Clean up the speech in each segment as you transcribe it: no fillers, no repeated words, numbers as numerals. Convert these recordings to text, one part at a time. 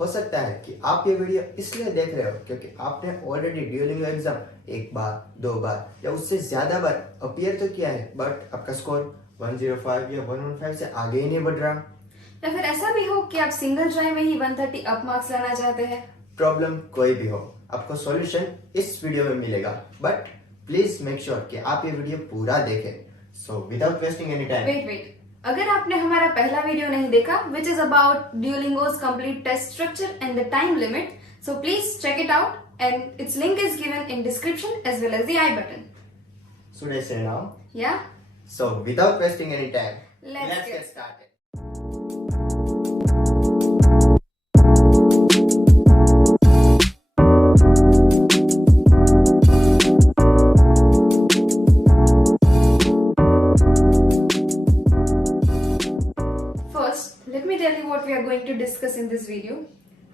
हो सकता है कि आप ये वीडियो इसलिए देख रहे हो क्योंकि आपने ऑलरेडी ड्यूलिंगो एग्जाम एक बार, दो बार या उससे ज्यादा बार अपीयर तो किया है, बट आपका स्कोर 105 या 115 से आगे ही नहीं बढ़ रहा। या फिर ऐसा भी हो कि आप सिंगल ट्राई में ही 130 अप मार्क्स लाना चाहते हैं। प्रॉब्लम कोई भी हो, आपको सॉल्यूशन इस वीडियो में मिलेगा, बट प्लीज मेक श्योर कि आप ये वीडियो पूरा देखें। So without wasting any time, wait, अगर आपने हमारा पहला वीडियो नहीं देखा which is about Duolingo's complete test structure and the time limit, so please check it out and its link is given in description as well as the i button. should I say now? या So without wasting any time, Let's get started. Let me tell you what we are going to discuss in this video.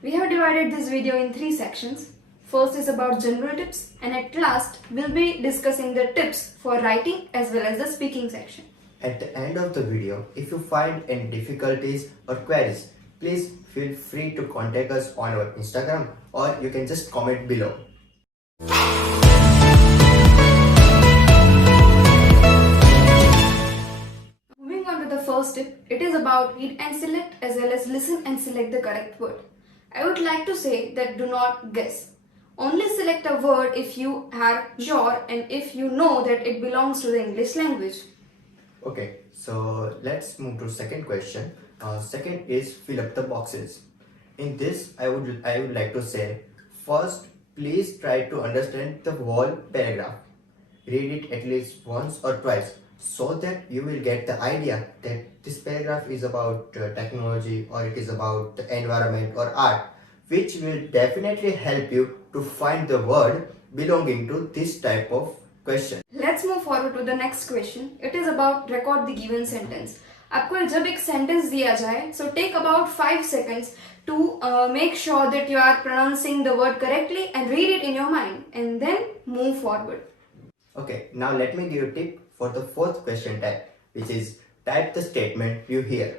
We have divided this video in 3 sections. First is about general tips, and at last we'll be discussing the tips for writing as well as the speaking section. At the end of the video, if you find any difficulties or queries, please feel free to contact us on our Instagram, or you can just comment below. Moving on to the first tip, it is about read and select as well as listen and select the correct word. I would like to say that do not guess. Only select a word if you are sure and if you know that it belongs to the English language. Okay, so let's move to second question. Second is fill up the boxes. In this, I would like to say, first, please try to understand the whole paragraph. Read it at least once or twice so that you will get the idea that this paragraph is about technology, or it is about the environment or art, which will definitely help you to find the word belonging to this type of question. Let's move forward to the next question. It is about record the given sentence. आपको जब एक sentence दिया जाए, so take about 5 seconds to make sure that you are pronouncing the word correctly and read it in your mind and then move forward. Okay, now let me give you a tip for the fourth question type, which is type the statement you hear.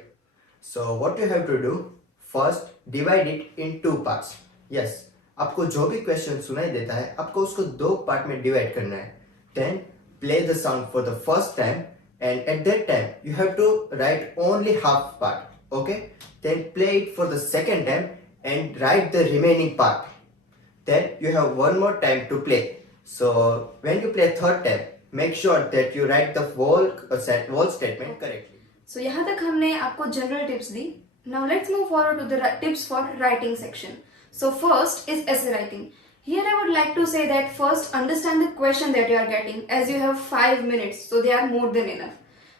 So what you have to do, first divide it in 2 parts. Yes, आपको जो भी question सुनाई देता है आपको उसको 2 part में divide करना है. Then play the sound for the first time, and at that time you have to write only half part. Okay, then play it for the second time and write the remaining part. Then you have one more time to play. So when you play third time, make sure that you write the whole statement correctly. So यहाँ तक हमने आपको general tips the. Now let's move forward to the tips for writing section. So first is essay writing. Here I would like to say that first understand the question that you are getting, as you have 5 minutes, so they are more than enough.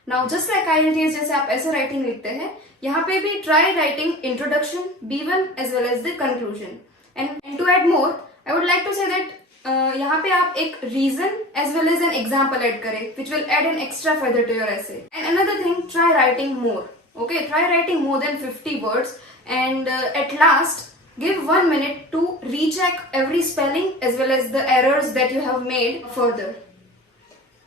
Now just like IELTS जैसे आप essay writing लिखते हैं, यहाँ पे भी try writing introduction, B1 as well as the conclusion. And to add more, I would like to say that यहाँ पे आप एक reason as well as an example add करें, which will add an extra feather to your essay. And another thing, try writing more. Okay, try writing more than 50 words, and at last give 1 minute to recheck every spelling as well as the errors that you have made further.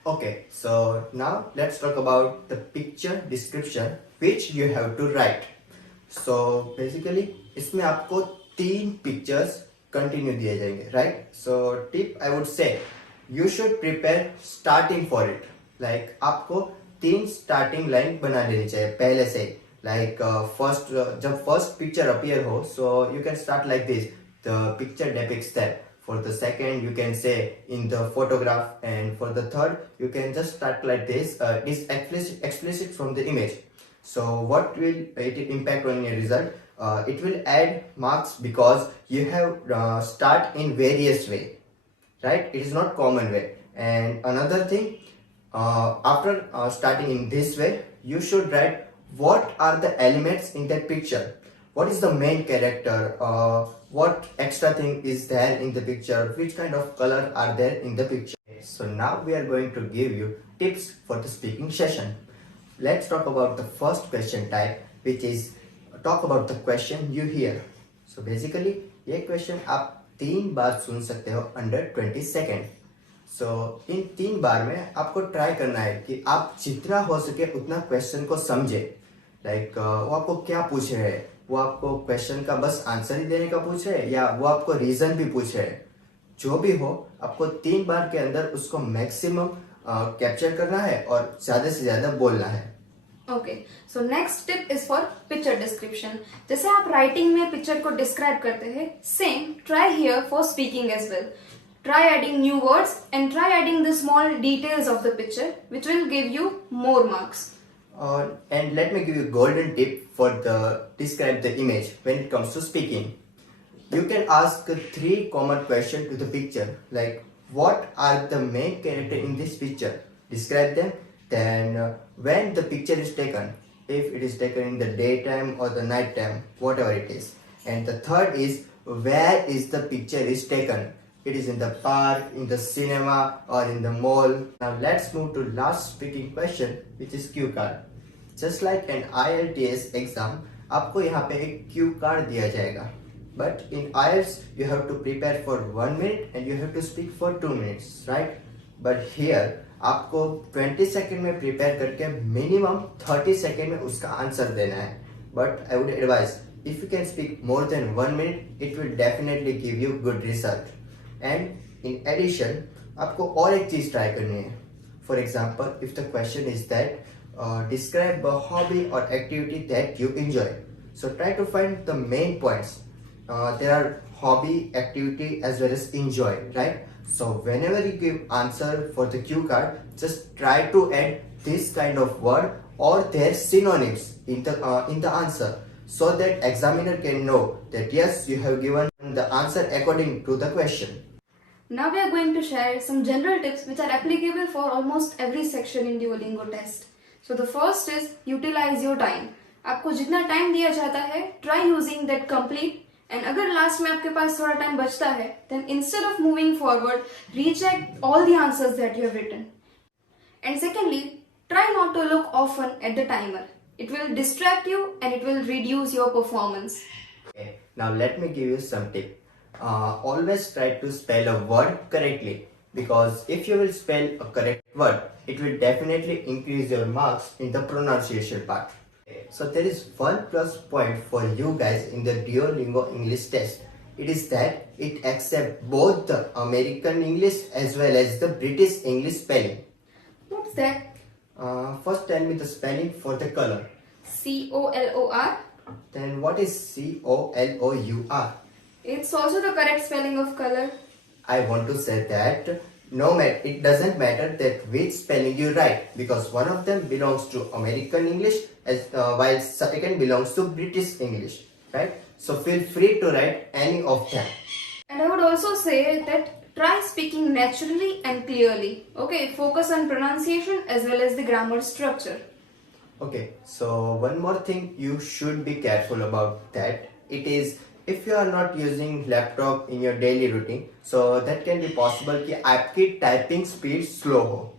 Okay, so now let's talk about the picture description which you have to write. So basically इसमें आपको 3 pictures continue दिए जाएंगे, right? So tip I would say, you should prepare starting for it. Like आपको 3 starting line बना लेनी चाहिए पहले से. Like first जब first picture appear हो, so you can start like this. The picture depicts that. For the second, you can say in the photograph, and for the third, you can just start like this. This explicit from the image. So what will it impact on your result? It will add marks because you have start in various way, right? It is not common way. And another thing, after starting in this way, you should write what are the elements in that picture. What is the main character? What extra thing is there in the picture? Which kind of color are there in the picture? So now we are going to give you tips for the speaking session. Let's talk about the first question type, which is talk about the question you hear. So basically ये question आप 3 बार सुन सकते हो under 20 seconds. So इन 3 बार में आपको try करना है कि आप जितना हो सके उतना question को समझे. Like वो आपको क्या पूछ रहे हैं, वो आपको क्वेश्चन का बस आंसर ही देने का पूछ रहे हैं या वो आपको रीजन भी पूछ रहे हैं, जो भी हो आपको 3 बार के अंदर उसको मैक्सिमम कैप्चर करना है और ज्यादा से ज्यादा बोलना है। Okay, so next tip is for picture description. जैसे आप राइटिंग में पिक्चर को डिस्क्राइब करते हैं, same try here for speaking as well. Try adding new words and try adding the small details of the picture, which will give you more marks. And let me give you a golden tip for the describe the image when it comes to speaking. You can ask 3 common questions to the picture, like what are the main character in this picture? Describe them. Then when the picture is taken, if it is taken in the daytime or the night time, whatever it is. And the third is where is the picture is taken. It is in the park, in the cinema or in the mall. Now let's move to last speaking question, which is cue card. Just like an IELTS exam, आपको यहाँ पे एक cue card दिया जाएगा. But in IELTS, you have to prepare for 1 minute and you have to speak for 2 minutes, right? But here, आपको 20 second में prepare करके minimum 30 second में उसका आंसर देना है. But I would advise, if you can speak more than 1 minute, it will definitely give you good result. And in addition, आपको और एक चीज ट्राई करनी है. For example, if the question is that describe a hobby or activity that you enjoy, so try to find the main points. There are hobby, activity as well as enjoy, right? So whenever you give answer for the cue card, just try to add this kind of word or their synonyms in the answer, so that examiner can know that yes, you have given the answer according to the question. Now we are going to share some general tips which are applicable for almost every section in Duolingo test. So the first is utilize your time. आपको जितना time दिया जाता है, try using that complete. And अगर last में आपके पास थोड़ा time बचता है, then instead of moving forward, recheck all the answers that you have written. And secondly, try not to look often at the timer. It will distract you and it will reduce your performance. Okay. Now let me give you some tip. Always try to spell a word correctly, because if you will spell a correct word, it will definitely increase your marks in the pronunciation part. So there is one plus point for you guys in the Duolingo English test. It is that it accepts both the American English as well as the British English spelling. What's that? First tell me the spelling for the color. COLOR. Then what is COLOUR? It's also the correct spelling of color. I want to say that it doesn't matter that which spelling you write, because one of them belongs to American English while second belongs to British English, right? So feel free to write any of them. And I would also say that try speaking naturally and clearly. Okay, focus on pronunciation as well as the grammar structure. Okay, so one more thing you should be careful about that. It is if you are not using laptop in your daily routine, so that can be possible कि आपकी typing speed slow हो.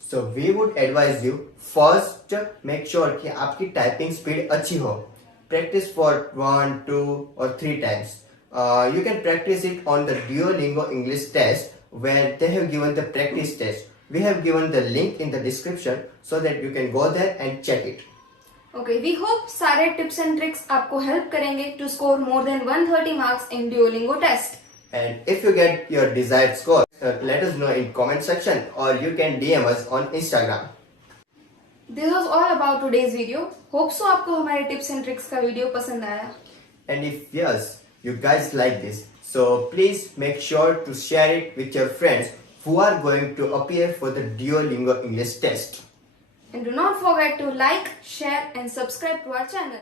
So we would advise you first make sure कि आपकी typing speed अच्छी हो. Practice for 1, 2 or 3 times. You can practice it on the Duolingo English test where they have given the practice test. We have given the link in the description so that you can go there and check it. Okay, we hope सारे tips and tricks आपको help करेंगे to score more than 130 marks in Duolingo test. And if you get your desired score, let us know in comment section or you can DM us on Instagram. This was all about today's video. Hope so आपको हमारे tips and tricks का video पसंद आया. And if yes, you guys like this, so please make sure to share it with your friends who are going to appear for the Duolingo English test. And do not forget to like, share and subscribe to our channel.